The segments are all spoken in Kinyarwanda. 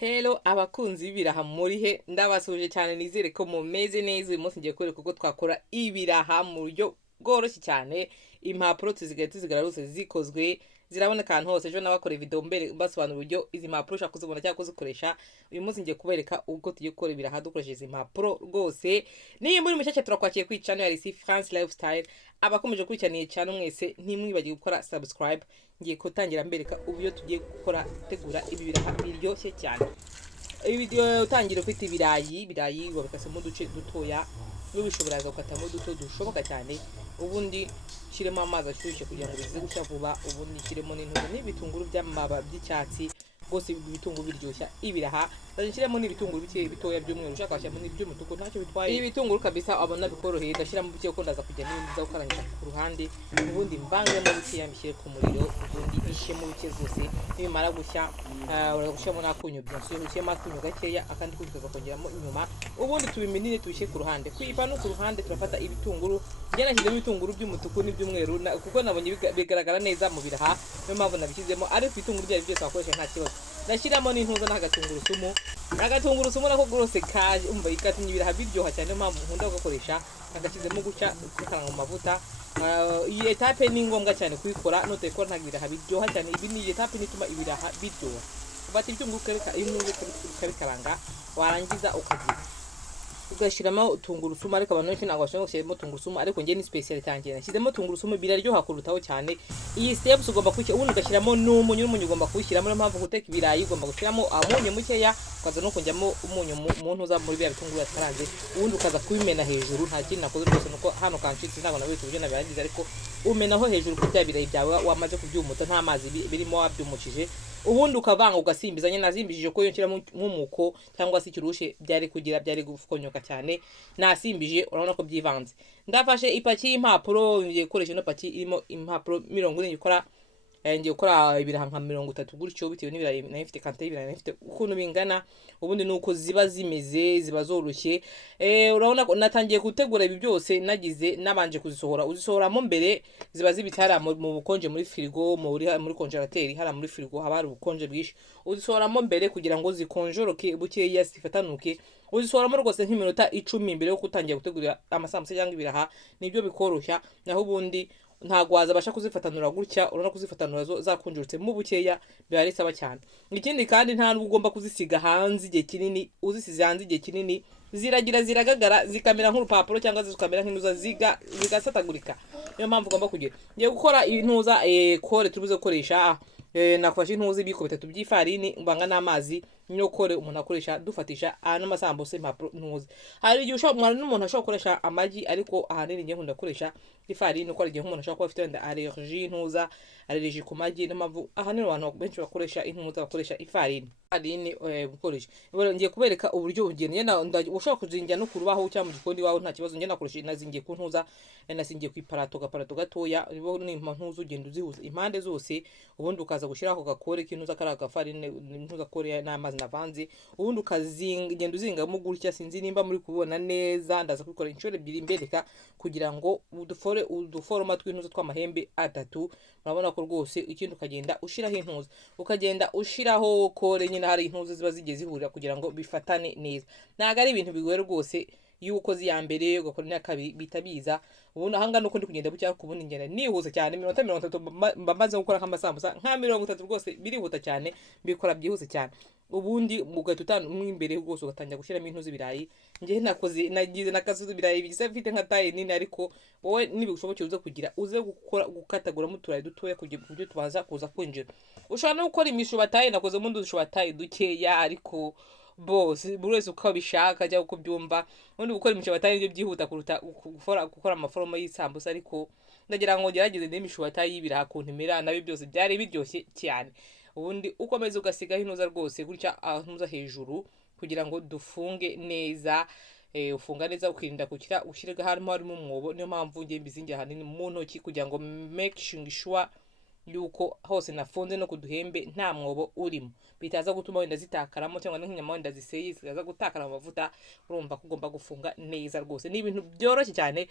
Hello abakunzi b'ibiraha muri he ndabasuje cyane nizere ko mumeze neza uyu munsi ngiye kwereka uko twakora ibiraha mu buryo bworoshye cyane. Impapuro tuzigaye tuzigararuse zikozwe ziraboneka ahantu hose. Ejo nabakora video mbere basobanura uburyo izi mpapuro ushaka kuzibona cyangwa kuzikoresha. Uyu munsi ngiye kubereka uko tugiye gukora ibiraha dukoresheje izi mpapuro rwose. Niyo muri mushyashya turakwakiye kuri channel ya RC France Lifestyle. Abakomeje kurikiraniye cyane mwese ntimwibagire gukora subscribe. Ngiye kutangira mbereka uburyo tugiye gukora tegura ibi biraha biryoshye cyane. Iyi video utangira ufite ibirayi wabikasemo uduce dutoya n'ubishobora gukatamo duto dushoboka cyane. Ubundi shiremo amazi ashyushye kugira ngo bize gushya vuba. Ubundi shiremo n'intugu n'ibitunguru by'amaba by'icyatsi bose ibitunguru biryoshya ibiraha. Ndashiramo n'ibitunguru bitoya by'umweru ushaka washyiramo n'iby'umutuku ntacyo bitwaye. Ibi bitunguru kabisa abona bikoroheye ndashiramo bike uko ndaza kujya n'ibindi ukarangika ku ruhande. Ubundi mbangemo bike mbishyire ku muriro ubundi ishemo bike zose nibimara gushya uragushyiramo n'akunyu byose ushyiramo akunyu gakeya akandi kubiza kongeramo inyuma. Ubundi tubiminine tubishyire ku ruhande. Kwipa no ku ruhande turafata ibitunguru njye nashyizemo ibitunguru by'umutuku n'iby'umweru kuko nabonye bigaragara neza mu biraha niyo mpamvu nabishyizemo. Ariko ibitunguru byari byose wakoresha nta kibazo. Ndashyiramo n'intuza n'agatungurusumu nako rwose kaje umva ikatumye ibiraha biryoha cyane. Niyo mpamvu nkunda gukoresha agashyizemo gutya ukaranga mu mavuta. Iyi etape ni ngombwa cyane kuyikora nutekora nta ibiraha biryoha cyane. Ibi ni etape nituma ibiraha biryoha. Ufata ibitunguru ukabikaranga warangiza ugashiramo tungurusumu. Ariko abantu benshi ntabwo bashobora gushyiramo tungurusumu ariko njye ni special tangiye nashyizemo tungurusumu biraryoha kurutaho cyane. Iyi steps ugomba kwishyira ubundi ugashyiramo n'umunyu ugomba kuwushyiramo. Niyo mpamvu guteka ibirayi ugomba gushyiramo umunyu mukeya ukaza no kongeramo umunyu mu ntuza muri bya bitunguru yataranze ubundi ukaza kubimena hejuru. Nta kintu nakoze rwose nuko hano kanshitse ntabwo nabitse uburyo nabirangiza ariko umenaho hejuru ku bya birayi byawe wamaze kubyumuta nta mazi birimo wabyumukije. Ubundi ukavanga ugasimbiza nyine nazimbijije ko yonshyiramo nk'umuko cyangwa se ikirushe byari gukonyoka cyane nasimbije. Urabona ko byivanze. Ndafashe ipaki y'impapuro ngiye no paki irimo impapuro 40 ngiye gukora ibiraha nka 30 gutyo bitewe n'ibirayi nafite kante y'ibirayi nafite ukuntu bingana. Ubundi nuko ziba zimeze ziba zoroshye. Urabona ko natangiye gutegura ibi byose nagize nabanje kuzisohora. Uzisohoramo mbere ziba zibitara mu bukonje muri frigo muri congelateur. Hara muri frigo haba hari ubukonje bwishi. Uzisohoramo mbere kugira ngo zikonjoroke bukeya zifatanuke. Uzisohoramo rwose nk'iminota 10 mbere yo gutangira gutegura amasambusa cyangwa ibiraha nibyo bikoroshya. Naho ubundi ntago wazabasha kuzifatanura gutya. Urabona kuzifatanura zakunjurutse mu bukeya biba saba cyane. Ikindi kandi nta nubwo ugomba kuzisiga hanze igihe kinini. Uzisize hanze igihe kinini ziragagara zikamera nk'urupapuro cyangwa zikamera nk'intuza zigasatagurika. Niyo mpamvu ugomba kugira ngiye gukora intuza kore tubuze gukoresha. Nakufashe intuza ibiko 3 by'ifarini mbanga n'amazi nyokore umuntu akoresha dufatisha n'amasambusa impapuro ntuza. Hari igihe n'umuntu ashobora gukoresha amagi ariko ahanini ngiye nkunda gukoresha ifarini uko igihe umuntu ashobora kuba afite wenda allergie ku magi. N'amavu ahanini abantu benshi bakoresha intuza bakoresha ifarini gukoresha. Ngiye kubereka uburyo bugenda ushobora kuzingira no kurubaho cyangwa mu gikoni wawe nta kibazo. Ngiye nakoresha nazingiye ku ntuza nasingiye ku iparato gatoya. Nibo ni impantuza ugenda uzihuza impande zose. Ubundi ukaza gushyiraho gakore k'intuza karaga farini intuza kore n'amazi navanze. Ubundi ukazingenda uzingamo gutya. Sinzi nimba muri kubona neza ndaza kubikora inshuro 2 mbereka kugira ngo uduforoma tw'intuza tw'amahembe 3. Urabona ko rwose ikindi ukagenda ushiraho intuza ukagenda ushiraho kore nyine hari intuza ziba zigeze zihurira kugira ngo bifatane neza. Ntago ari ibintu bigoye rwose. Yuko ya mbere ugakora na kabiri bitabiza. Ubundi ahanga nuko ndi kugenda bucya kubundi ngenda nihuza cyane. 30 mbamaze gukora nk'amasambusa nka 30 rwose birihuta cyane bikora byihuse cyane. Ubundi mugahita imbere rwose ugatangira gushyiramo intuza ibirayi. Ngiye nagize nakazuza ibirayi bigise bifite nka taye nini ariko wowe nibigushobokeye uze kugira uze gukatagura mu turayi dutoya kugira ibyo tubaza kuza kwinjira. Ushobora no gukora imishubatayi nakoze mu ndusubatayi dukeya ariko bose buri wese uko bishaka cyangwa uko byumva. Ubundi gukora imishubatayi nibyo byihuta kuruta gukora amaforomo y'isambusa ariko ndagira ngo gerageze n'imishubatayi y'ibiraha kuntimira nabyo byose byari biryoshye cyane. Ubundi ukomeza ugasigaho intuza rwose gutya ntuza hejuru kugira ngo dufunge neza. Ufunga neza ukirinda ushyirga harimo umwobo. Niyo mpamvu ngiye mbizingira hanini mu ntoki kugira ngo make sure yuko hose nafunze no kuduhembe nta mwobo urimo bitaza gutuma wenda zitakaramo cyangwa n'inyama wenda ziseye zikaza gutakara mu mavuta. Urumva ko ugomba gufunga neza rwose. Ni ibintu byoroshye cyane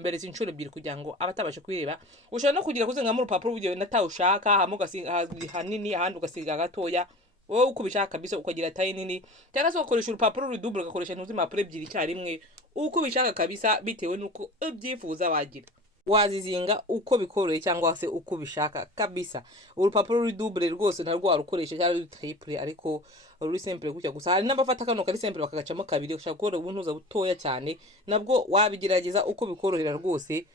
mbere inshuro 2 kugira ngo abatabasha kwireba. Ushobora no kugira kuzenga mu rupapuro bugiye natawushaka hamwe ugasiga hanini ahandi ugasiga gatoya wowe uko ubishaka kabisa ukagira tayi nini cyangwa se ukoresha urupapuro rudouble ugakoresha ntuzi impapuro ebyiri icyarimwe uko ubishaka kabisa bitewe nuko ubyifuza wagira wazizinga uko bikoroye cyangwa se uko bishaka kabisa. Urupapuro rudouble rwose ntarwo warukoresha cyangwa triple ariko ruri simple gutya gusa. Hari n'abafata kano kari simple bakagacamo kabiri ushaka gukora ubuntuza butoya cyane nabwo wabigerageza uko bikorohera rwose.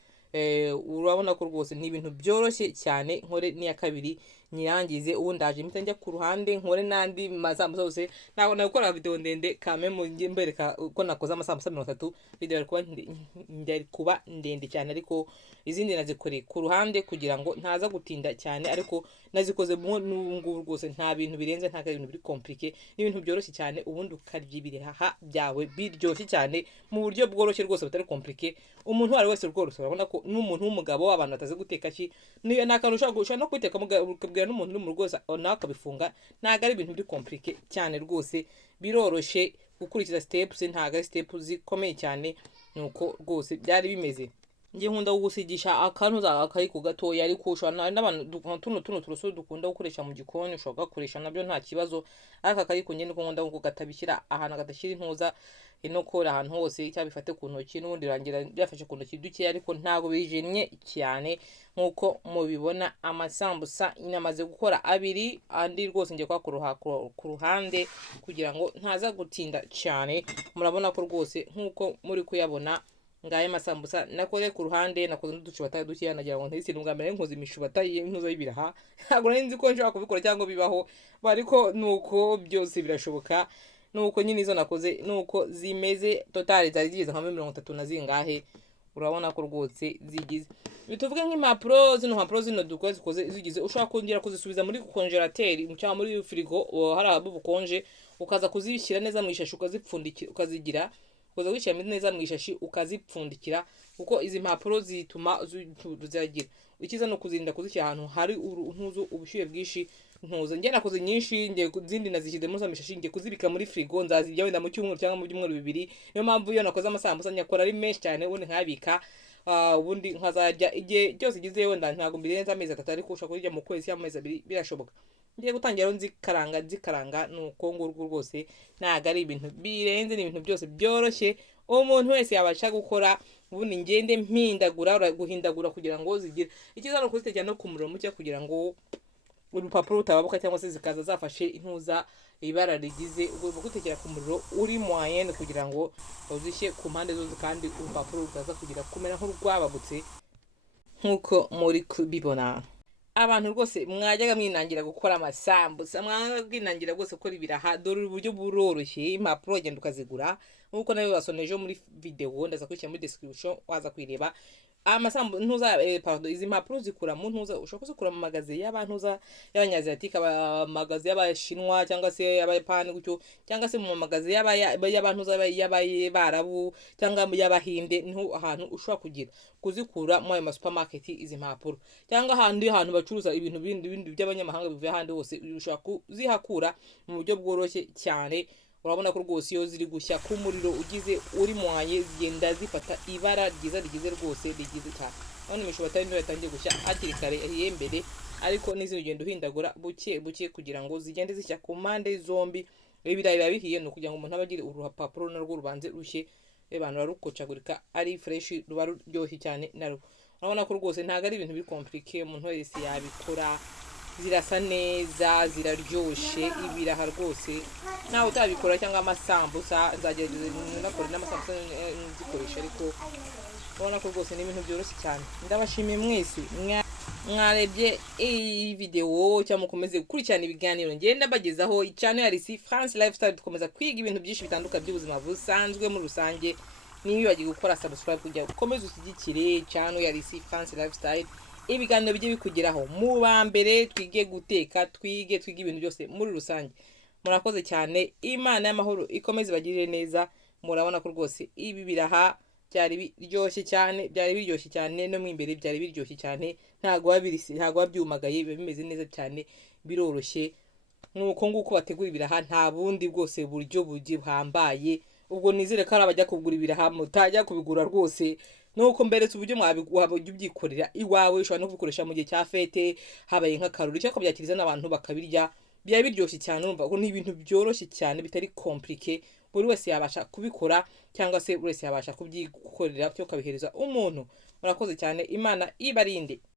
Urabona ko rwose ni ibintu byoroshye cyane. Nkore niya kabiri nyirangize ubu ndaje mpita njya ku ruhande nkore nandi masambusa yose. Ntabwo nakora video ndende kame mu mbereka uko nakoze amasambusa 30 video ndari kuba ndende cyane ariko izindi nazikoreye ku ruhande kugira ngo ntaza gutinda cyane ariko nazikoze n'ubungu rwose nta bintu birenze nta bintu biri compliqué n'ibintu byoroshye cyane ubundi ukarya ibiraha byawe biryoshye cyane mu buryo bworoshye rwose butari compliqué. Umuntu wari wese rwose urabona ko n'umuntu w'umugabo abantu bataze guteka ki ni nakantu ushaka no kwiteka ukabwira n'umuntu uri mu rugo nawe akabifunga ntago ari ibintu biri compliqué cyane rwose biroroshye gukurikiza steps ntago ari steps zikomeye cyane nuko rwose byari bimeze. Ngiye nkunda gusigisha akantu za akayiko gatoya ariko ushobora n'abantu tuno turusuru dukunda gukoresha mu gikoni ushobora gukoresha nabyo nta kibazo ariko akayiko ngende ko nkunda kugatabishyira ahantu agadashyira intuza ino kora ahantu hose cyabifate ku ntoki n'ubundi rangira byafashe ku ntoki duke ariko ntago bijennye cyane nkuko mubibona. Amasambusa inamaze gukora abiri andi rwose ngiye kwa ku ruhande kugira ngo ntaza gutinda cyane. Murabona ko rwose nkuko muri kuyabona ngaye masambusa nakore ku ruhande nakoze n'udushubatayi duke nagira ngo ntisi n'ubwa mbere nkoze imishubatayi intuza y'ibiraha ntabwo nzi ko nshaka kubikora cyangwa bibaho ariko nuko byose birashoboka nuko nyine izo nakoze nuko zimeze totali zari zigeze nka 30 na zingahe. Urabona ko rwose zigize bituvuge nk'impapuro zino dukoze zigize ushaka kongera kuzisubiza muri congelateur cyangwa muri frigo hari abubukonje ukaza kuzishyira neza mu ishashi ukazipfundikira ukazigira koza wishyira neza mu ishashi ukazipfundikira kuko izi mpapuro zituma ziragira ikiza no kuzinda kuzishyira ahantu hari ntuzo ubushyuhe bwishi ntuzo njye nakoze nyinshi ngiye zindi nazishyize mu mishashi ngiye kuzibika muri frigo nzazijya wenda mu cyumweru cyangwa mu byumweru bibiri. Niyo mpamvu iyo nakoze amasambusa nyakora ari menshi cyane ubundi nkabika ubundi nkazajya igihe cyose gize wenda ntago mbirenza amezi 3 ariko ushaka kujya mu kwezi y'amezi 2 birashoboka. Ngiye gutangira nzikaranga nuko ngurwo rwose ntago ari ibintu birenze n'ibintu byose byoroshye umuntu wese yabasha gukora. Ubundi ngende mpindagura guhindagura kugira ngo zigire ikiza no kuzitekera no kumuriro mucye kugira ngo urupapuro utababuka cyangwa se zikaza zafashe intuza ibara rigize ugomba gutekera ku muriro uri moyen kugira ngo uzishye ku mpande zose kandi urupapuro rukaza kugira kumera nk'urwabagutse nkuko muri kubibona. Abantu rwose mwajyaga mwinangira gukora amasambusa mwabwinangira rwose gukora ibiraha dore uburyo buroroshye. Impapuro genda ukazigura nkuko nayo wasoneje muri video ndaza kwishyira muri description waza kwireba amasambu ntuza pardon izi mpapuro zikura mu ntuza ushaka kuzikura mu magazi y'abantuza y'abanyaziatika magazi y'abashinwa cyangwa se y'abayapani gutyo cyangwa se mu magazi y'abantuza y'abayarabu cyangwa y'abahinde niho ahantu ushobora kugira kuzikura mu ayo supermarket izi mpapuro cyangwa handi hantu bacuruza ibintu bindi by'abanyamahanga bivuye handi hose ushaka kuzihakura mu buryo bworoshye cyane. Urabona ko rwose iyo ziri gushya ku muriro ugize uri mwaye zigenda zifata ibara ryiza rigize rwose rigize cyane. None imishubatayi ndio yatangiye gushya hakiri kare yembere ariko nizi ugenda uhindagura buke kugira ngo zigende zishya ku mpande zombi. Ibirayi babihiye no kugira ngo umuntu abagire urupapuro narwo rubanze rushye abantu barukocagurika ari fresh ruba ruryoshye cyane narwo. Urabona ko rwose ntago ari ibintu biri compliqué umuntu wese yabikora zirasa neza ziraryoshe ibiraha rwose nawe utabikora cyangwa amasambusa nzagerageza nakora n'amasambusa nzikoresha ariko urabona ko rwose ni ibintu byoroshye cyane. Ndabashimiye mwese mwarebye iyi video cyangwa mukomeze gukurikirana ibiganiro ngenda bagezaho cyane ya RC France Lifestyle dukomeza kwiga ibintu byinshi bitandukanye by'ubuzima busanzwe muri rusange. Niyo wagiye gukora subscribe kugira ukomeze ushyigikire cyane ya RC France Lifestyle ibiganiro bijye bikugeraho mu bambere twige guteka twige ibintu byose muri rusange. Murakoze cyane Imana y'amahoro ikomeze bagirire neza. Murabona ko rwose ibi biraha byari biryoshye cyane no mu imbere byari biryoshye cyane ntago wabyumagaye bimeze neza cyane biroroshye nuko nguko bategura ibiraha nta bundi bwose buryo buhambaye. Ubwo nizere ko ari abajya kugura ibiraha mutajya kubigura rwose nuko mbere uburyo mwabujya ubyikorera iwawe ushobora no kubikoresha mu gihe cya fete habaye nk'akaruri cyangwa byakiriza n'abantu bakabirya biba biryoshye cyane urumva ko ni ibintu byoroshye cyane bitari compliqué buri wese yabasha kubikora cyangwa se buri wese yabasha kubyikorera cyo kabihereza umuntu. Murakoze cyane, Imana ibarinde.